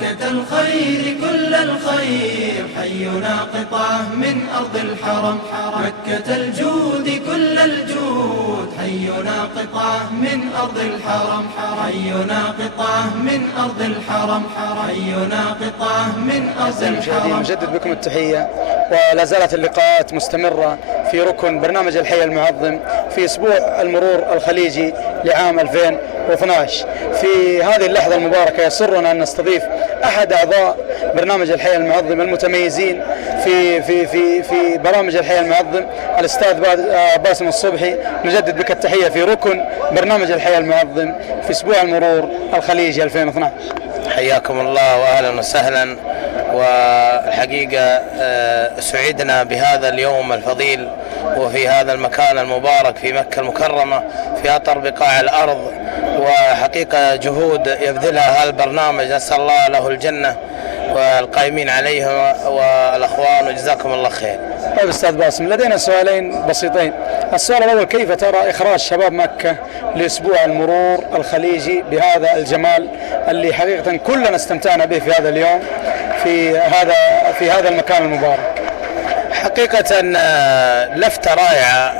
مكة الخير كل الخير، حينا قطعة من أرض الحرم. مكة الجود كل الجود، حينا قطعة من أرض الحرم. حينا قطعة من أرض الحرم. حينا قطعة من أرض الحرم. نجدد بكم التحية، ولا زالت اللقاءات مستمرة في ركن برنامج الحي المعظم في أسبوع المرور الخليجي لعام 2012. في هذه اللحظة المباركة يسرنا أن نستضيف أحد أعضاء برنامج الحي المعظم المتميزين في برامج الحي المعظم، الأستاذ باسم الصبحي. نجدد بك التحية في ركن برنامج الحي المعظم في أسبوع المرور الخليجي 2012. حياكم الله وأهلا وسهلا. والحقيقة سعدنا بهذا اليوم الفضيل وفي هذا المكان المبارك في مكة المكرمة في أطر بقاع الأرض، وحقيقة جهود يبذلها هذا البرنامج، نسأل الله له الجنة والقائمين عليه والأخوان، وجزاكم الله خير. طيب أستاذ باسم، لدينا سؤالين بسيطين. السؤال الأول، كيف ترى إخراج شباب مكة لأسبوع المرور الخليجي بهذا الجمال اللي حقيقة كلنا استمتعنا به في هذا اليوم في هذا المكان المبارك؟ حقيقة لفتة رائعة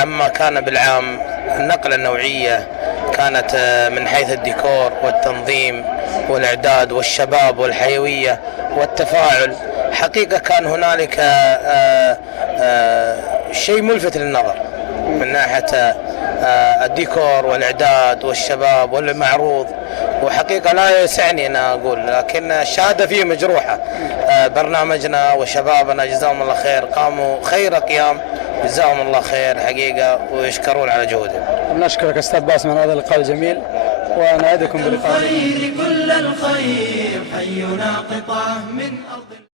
عما كان بالعام. النقلة النوعية كانت من حيث الديكور والتنظيم والإعداد والشباب والحيوية والتفاعل. حقيقة كان هنالك شيء ملفت للنظر من ناحية الديكور والإعداد والشباب والمعروض، وحقيقة لا يسعني أن أقول، لكن الشهادة فيه مجروحة. برنامجنا وشبابنا جزاهم الله خير، قاموا خير قيام، جزاهم الله خير حقيقة، ويشكرون على جهودهم. نشكرك أستاذ باسم على هذا اللقاء الجميل، ونعدكم بلقاء. الخير كل الخير، حينا قطعة من أرض